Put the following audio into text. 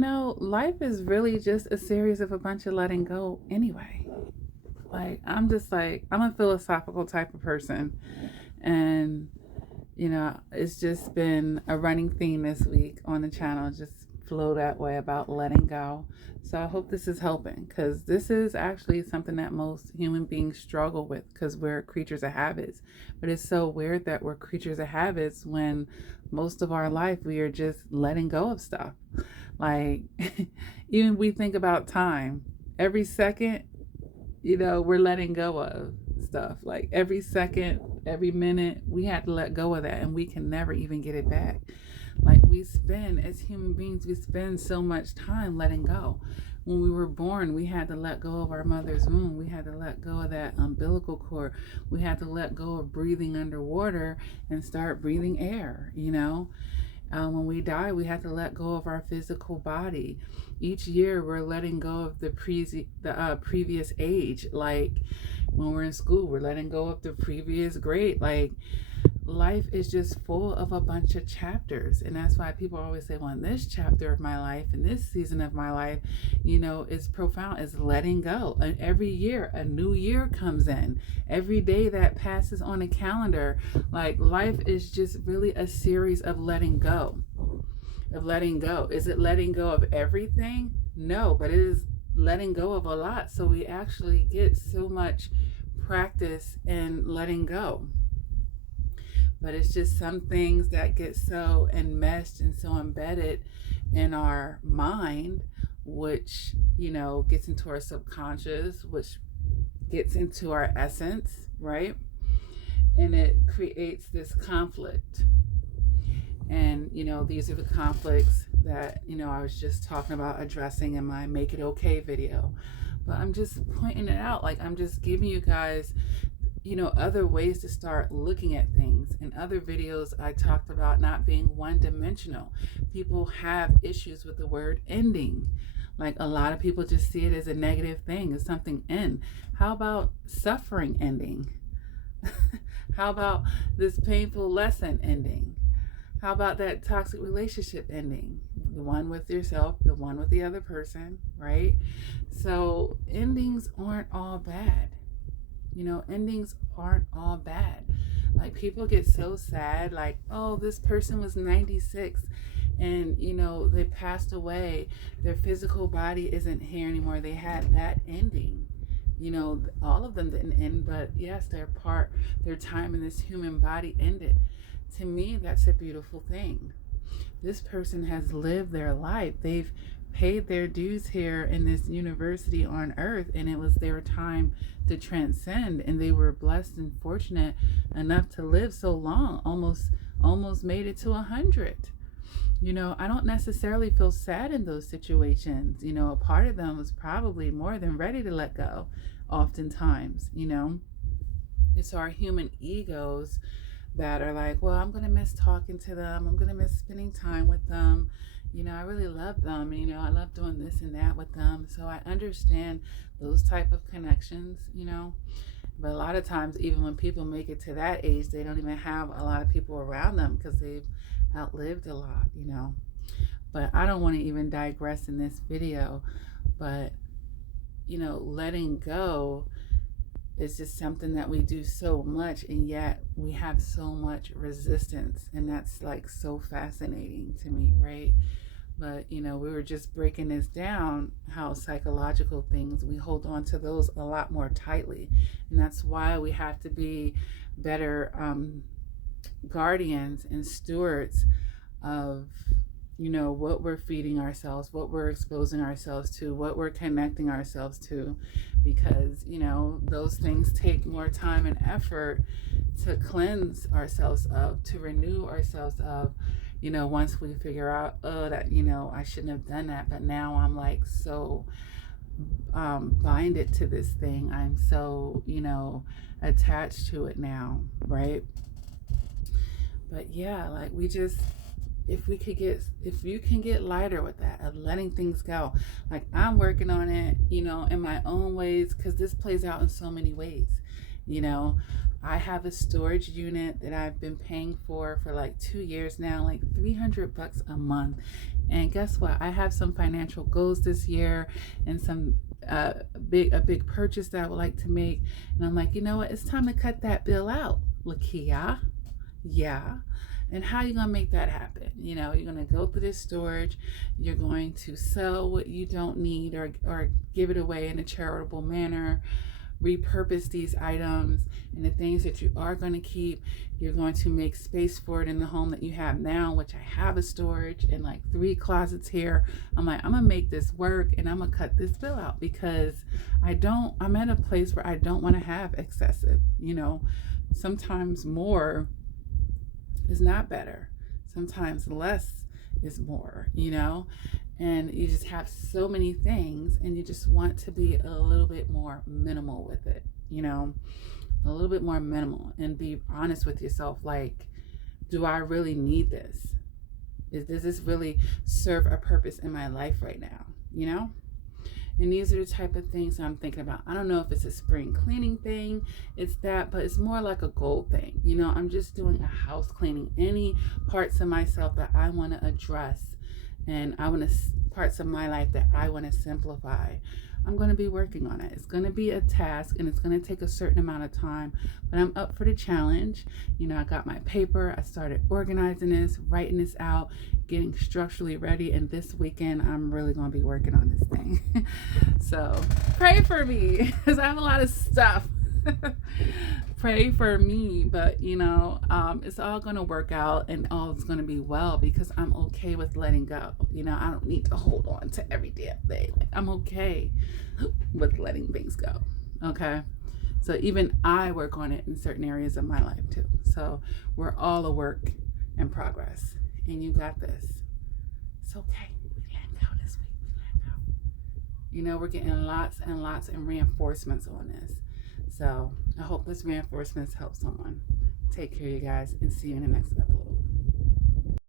Life is really just a series of a bunch of letting go anyway. Like, I'm just like, I'm a philosophical type of person. And, it's just been a running theme this week on the channel, just flow that way about letting go. So I hope this is helping because this is actually something that most human beings struggle with because we're creatures of habits. But it's so weird that we're creatures of habits when most of our life we are just letting go of stuff. Like, even we think about time, every second, we're letting go of stuff. Like every second, every minute, we had to let go of that and we can never even get it back. Like we spend, as human beings, we spend so much time letting go. When we were born, we had to let go of our mother's womb. We had to let go of that umbilical cord. We had to let go of breathing underwater and start breathing air. When we die, we have to let go of our physical body. Each year, we're letting go of the previous age. Like when we're in school, we're letting go of the previous grade. Like life is just full of a bunch of chapters. And that's why people always say, well, in this chapter of my life, in this season of my life, it's profound. It's letting go. And every year, a new year comes in. Every day that passes on a calendar, like life is just really a series of letting go. Of letting go. Is it letting go of everything? No, but it is letting go of a lot. So we actually get so much practice in letting go. But it's just some things that get so enmeshed and so embedded in our mind, which, gets into our subconscious, which gets into our essence, right? And it creates this conflict. And, these are the conflicts that, I was just talking about addressing in my Make It Okay video. But I'm just pointing it out. Like, I'm just giving you guys other ways to start looking at things. In other videos, I talked about not being one-dimensional. People have issues with the word ending. Like a lot of people just see it as a negative thing, as something end. How about suffering ending? How about this painful lesson ending? How about that toxic relationship ending? The one with yourself, the one with the other person, right? So endings aren't all bad. Endings aren't all bad. Like people get so sad, like, oh, this person was 96 and, they passed away. Their physical body isn't here anymore. They had that ending. All of them didn't end, but yes, their time in this human body ended. To me, that's a beautiful thing. This person has lived their life. They've paid their dues here in this university on earth, and it was their time to transcend, and they were blessed and fortunate enough to live so long, almost made it to 100. I don't necessarily feel sad in those situations. A part of them was probably more than ready to let go oftentimes. It's our human egos that are like, well, I'm going to miss talking to them. I'm going to miss spending time with them. I really love them. I love doing this and that with them. So I understand those type of connections, But a lot of times, even when people make it to that age, they don't even have a lot of people around them because they've outlived a lot, But I don't want to even digress in this video. But, letting go is just something that we do so much, and yet we have so much resistance, and that's like so fascinating to me, right? But we were just breaking this down, how psychological things, we hold on to those a lot more tightly, and that's why we have to be better guardians and stewards of what we're feeding ourselves, what we're exposing ourselves to, what we're connecting ourselves to, because those things take more time and effort to cleanse ourselves of, to renew ourselves of. Once we figure out, that I shouldn't have done that, but now I'm like so binded to this thing. I'm so attached to it now, right? But yeah, like we just, if you can get lighter with that, of letting things go. Like I'm working on it, in my own ways, because this plays out in so many ways. I have a storage unit that I've been paying for like 2 years now, like $300 a month. And guess what? I have some financial goals this year and some a big purchase that I would like to make. And I'm like, you know what? It's time to cut that bill out, Lakia. Yeah. And how are you going to make that happen? You know, you're going to go through this storage. You're going to sell what you don't need, or give it away in a charitable manner, repurpose these items, and the things that you are going to keep, you're going to make space for it in the home that you have now, which I have a storage and like 3 closets here. I'm like, I'm going to make this work, and I'm going to cut this bill out, because I'm at a place where I don't want to have excessive, you know. Sometimes more is not better. Sometimes less is more, you know. And you just have so many things, and you just want to be a little bit more minimal with it, you know, a little bit more minimal, and be honest with yourself. Like, do I really need this? Does this really serve a purpose in my life right now, you know? And these are the type of things I'm thinking about. I don't know if it's a spring cleaning thing, it's that, but it's more like a goal thing. You know, I'm just doing a house cleaning. Any parts of myself that I want to address, and parts of my life that I want to simplify, I'm going to be working on it. It's going to be a task, and it's going to take a certain amount of time, but I'm up for the challenge. You know, I got my paper. I started organizing this, writing this out, getting structurally ready, and this weekend I'm really going to be working on this thing. So pray for me, because I have a lot of stuff. Pray for me, but you know, it's all going to work out, and all is going to be well, because I'm okay with letting go. You know, I don't need to hold on to every damn thing. I'm okay with letting things go. Okay. So even I work on it in certain areas of my life too. So we're all a work in progress, and you got this. It's okay. We let go this week. We let go. You know, we're getting lots and lots of reinforcements on this. So I hope this reinforcements help someone. Take care, you guys, and see you in the next episode.